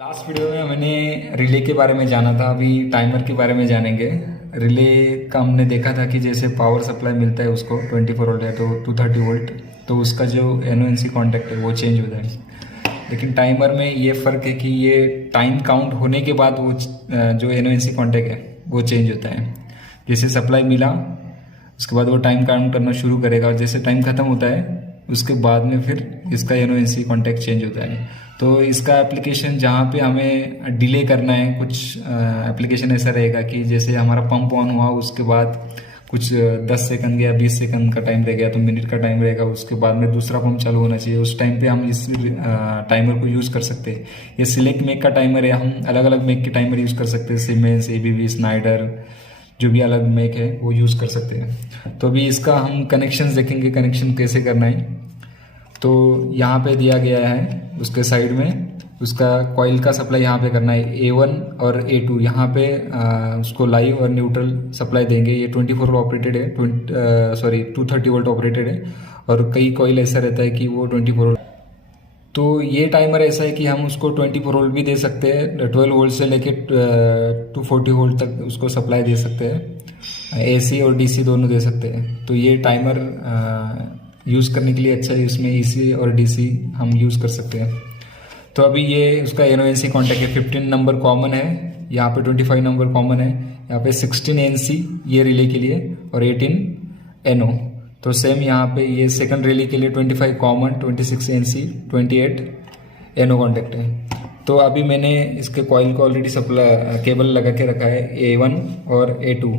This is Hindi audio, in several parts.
लास्ट वीडियो में मैंने रिले के बारे में जाना था, अभी टाइमर के बारे में जानेंगे। रिले का हमने देखा था कि जैसे पावर सप्लाई मिलता है उसको 24 वोल्ट है तो 230 वोल्ट, तो उसका जो NONC कॉन्टैक्ट है वो चेंज होता है। लेकिन टाइमर में ये फ़र्क है कि ये टाइम काउंट होने के बाद वो जो NONC कॉन्टैक्ट है वो चेंज होता है। जैसे सप्लाई मिला उसके बाद वो टाइम काउंट करना शुरू करेगा और जैसे टाइम ख़त्म होता है उसके बाद में फिर इसका NONC कॉन्टैक्ट चेंज होता है। तो इसका एप्लीकेशन जहाँ पे हमें डिले करना है, कुछ एप्लीकेशन ऐसा रहेगा कि जैसे हमारा पंप ऑन हुआ उसके बाद कुछ 10 सेकंड या 20 सेकंड का टाइम रह गया तो मिनट का टाइम रहेगा, उसके बाद में दूसरा पंप चालू होना चाहिए। उस टाइम पे हम इस टाइमर को यूज़ कर सकते हैं। ये सिलेक्ट मेक का टाइमर है, हम अलग अलग मेक के टाइमर यूज़ कर सकते हैं। सीमेंस, ABB, स्नाइडर, जो भी अलग मेक है वो यूज़ कर सकते हैं। तो अभी इसका हम कनेक्शन देखेंगे, कनेक्शन कैसे करना है। तो यहाँ पे दिया गया है उसके साइड में उसका कॉइल का सप्लाई यहाँ पे करना है। A1 और A2 यहाँ पे उसको लाइव और न्यूट्रल सप्लाई देंगे। ये 24 वोल्ट ऑपरेटेड है, 230 वोल्ट ऑपरेटेड है और कई कॉइल ऐसा रहता है कि वो 24 वोल्ट। तो ये टाइमर ऐसा है कि हम उसको 24 वोल्ट भी दे सकते हैं, 12 वोल्ट से लेके 240 वोल्ट तक उसको सप्लाई दे सकते हैं। AC और DC दोनों दे सकते हैं। तो ये टाइमर यूज़ करने के लिए अच्छा है, इसमें AC और DC हम यूज़ कर सकते हैं। तो अभी ये उसका NONC कॉन्टैक्ट है, 15 नंबर कॉमन है, यहाँ पे 25 नंबर कॉमन है, यहाँ पे 16 NC ये रिले के लिए और 18 NO। तो सेम यहाँ पे ये सेकंड रिले के लिए 25 कॉमन, 26 NC, 28 NO कॉन्टैक्ट है। तो अभी मैंने इसके कॉइल को ऑलरेडी सप्लाई केबल लगा के रखा है A1 और A2।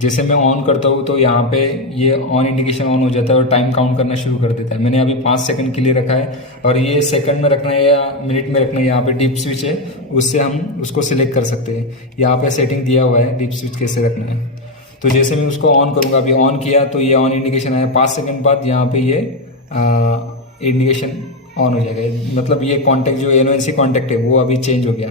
जैसे मैं ऑन करता हूँ तो यहाँ पे ये ऑन इंडिकेशन ऑन हो जाता है और टाइम काउंट करना शुरू कर देता है। मैंने अभी 5 सेकंड के लिए रखा है और ये सेकंड में रखना है या मिनट में रखना है, यहाँ पे डीप स्विच है, उससे हम उसको सिलेक्ट कर सकते हैं। यहाँ पे सेटिंग दिया हुआ है डीप स्विच कैसे रखना है। तो जैसे मैं उसको ऑन करूँगा, अभी ऑन किया तो ये ऑन इंडिकेशन आया, 5 सेकंड बाद यहाँ पे ये इंडिकेशन ऑन हो जाएगा। मतलब ये कॉन्टैक्ट जो NONC कॉन्टैक्ट है वो अभी चेंज हो गया।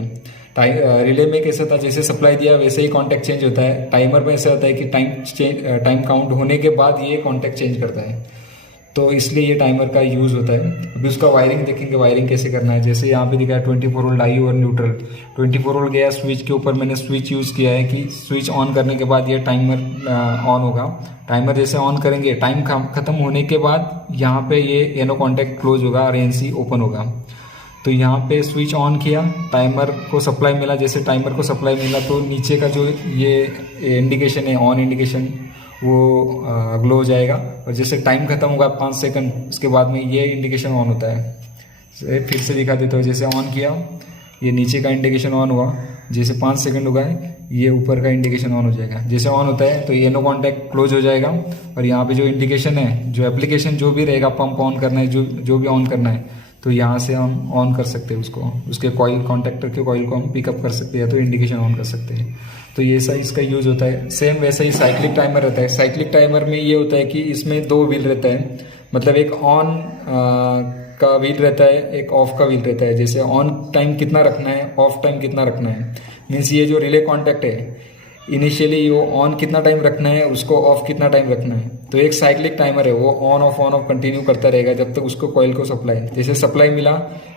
रिले में कैसा था, जैसे सप्लाई दिया वैसे ही कॉन्टैक्ट चेंज होता है। टाइमर में ऐसा होता है कि टाइम काउंट होने के बाद ये कॉन्टैक्ट चेंज करता है। तो इसलिए ये टाइमर का यूज़ होता है। अभी उसका वायरिंग देखेंगे, वायरिंग कैसे करना है। जैसे यहाँ पे दिखा है 24 वोल्ट लाइव और न्यूट्रल। 24 वोल्ट गया स्विच के ऊपर, मैंने स्विच यूज़ किया है कि स्विच ऑन करने के बाद ये टाइमर ऑन होगा। टाइमर जैसे ऑन करेंगे, टाइम खत्म होने के बाद यहाँ पे ये NO कॉन्टैक्ट क्लोज होगा और NC ओपन होगा। तो यहाँ पे स्विच ऑन किया, टाइमर को सप्लाई मिला। जैसे टाइमर को सप्लाई मिला तो नीचे का जो ये इंडिकेशन है, ऑन इंडिकेशन, वो ग्लो हो जाएगा और जैसे टाइम खत्म होगा 5 सेकंड उसके बाद में ये इंडिकेशन ऑन होता है। फिर से दिखा देता हूँ। जैसे ऑन किया ये नीचे का इंडिकेशन ऑन हुआ, जैसे 5 सेकंड हो गए ये ऊपर का इंडिकेशन ऑन हो जाएगा। जैसे ऑन होता है तो ये NO कॉन्टैक्ट क्लोज हो जाएगा और यहाँ पे जो इंडिकेशन है, जो एप्लीकेशन जो भी रहेगा, पंप ऑन करना है, जो भी ऑन करना है, तो यहाँ से हम ऑन कर सकते हैं उसको। उसके कॉइल, कॉन्टैक्टर के कॉइल को हम पिकअप कर सकते हैं तो इंडिकेशन ऑन कर सकते हैं। तो ये सा इसका यूज़ होता है। सेम वैसा ही साइक्लिक टाइमर रहता है। साइक्लिक टाइमर में ये होता है कि इसमें 2 व्हील रहता है, मतलब एक ऑन का व्हील रहता है, एक ऑफ का व्हील रहता है। जैसे ऑन टाइम कितना रखना है, ऑफ टाइम कितना रखना है, मीन्स ये जो रिले कॉन्टैक्ट है इनिशियली वो ऑन कितना टाइम रखना है, उसको ऑफ कितना टाइम रखना है। तो एक साइक्लिक टाइमर है, वो ऑन ऑफ कंटिन्यू करता रहेगा जब तक उसको कॉइल को सप्लाई। जैसे सप्लाई मिला,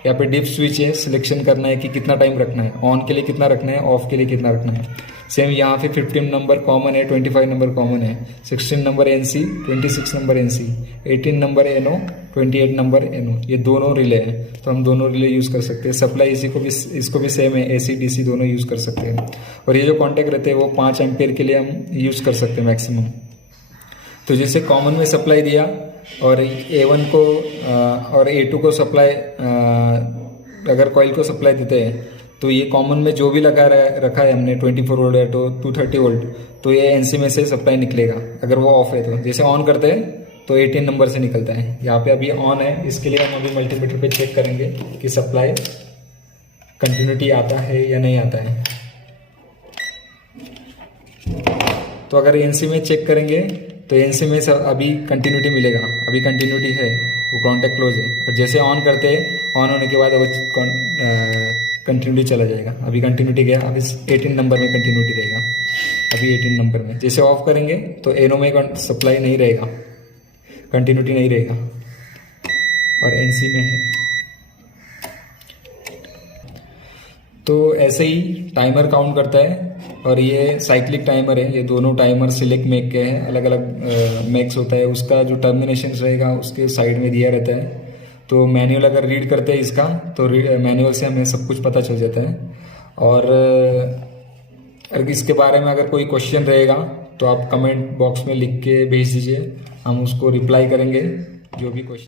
यहाँ पे डिप स्विच है, सिलेक्शन करना है कि कितना टाइम रखना है, ऑन के लिए कितना रखना है, ऑफ के लिए कितना रखना है। सेम यहाँ पे 15 नंबर कॉमन है, 25 नंबर कॉमन है, 16 number NC, 26 number NC, 18 number NO, 28 number NO, ये दोनों रिले हैं। तो हम दोनों रिले यूज़ कर सकते हैं। सप्लाई इसको भी सेम है, AC DC दोनों यूज़ कर सकते हैं। और ये जो कॉन्टैक्ट रहते हैं वो 5 एम्पेयर के लिए हम यूज़ कर सकते हैं मैक्सिमम। तो जैसे कॉमन में सप्लाई दिया और A1 को और A2 को सप्लाई, अगर कॉइल को सप्लाई देते हैं तो ये कॉमन में जो भी रखा है हमने 24 वोल्ट है तो 230 वोल्ट, तो ये NC में से सप्लाई निकलेगा। अगर वो ऑफ है तो जैसे ऑन करते हैं तो 18 नंबर से निकलता है। यहाँ पे अभी ऑन है, इसके लिए हम अभी मल्टीमीटर पे चेक करेंगे कि सप्लाई कंटिन्यूटी आता है या नहीं आता है। तो अगर NC में चेक करेंगे तो NC में अभी कंटिन्यूटी मिलेगा, अभी कंटिन्यूटी है, वो कॉन्टैक्ट क्लोज है। और जैसे ऑन करते हैं, ऑन होने के बाद कंटिन्यूटी चला जाएगा। अभी कंटिन्यूटी गया, अभी 18 नंबर में कंटिन्यूटी रहेगा, अभी 18 नंबर में। जैसे ऑफ करेंगे तो NO में सप्लाई नहीं रहेगा, कंटिन्यूटी नहीं रहेगा और NC में है। तो ऐसे ही टाइमर काउंट करता है। और ये साइक्लिक टाइमर है, ये दोनों टाइमर सिलेक्ट मैक के हैं, अलग अलग मैक्स होता है, उसका जो टर्मिनेशन रहेगा उसके साइड में दिया रहता है। तो मैनुअल अगर रीड करते हैं इसका तो मैनुअल से हमें सब कुछ पता चल जाता है। और अगर इसके बारे में अगर कोई क्वेश्चन रहेगा तो आप कमेंट बॉक्स में लिख के भेज दीजिए, हम उसको रिप्लाई करेंगे जो भी क्वेश्चन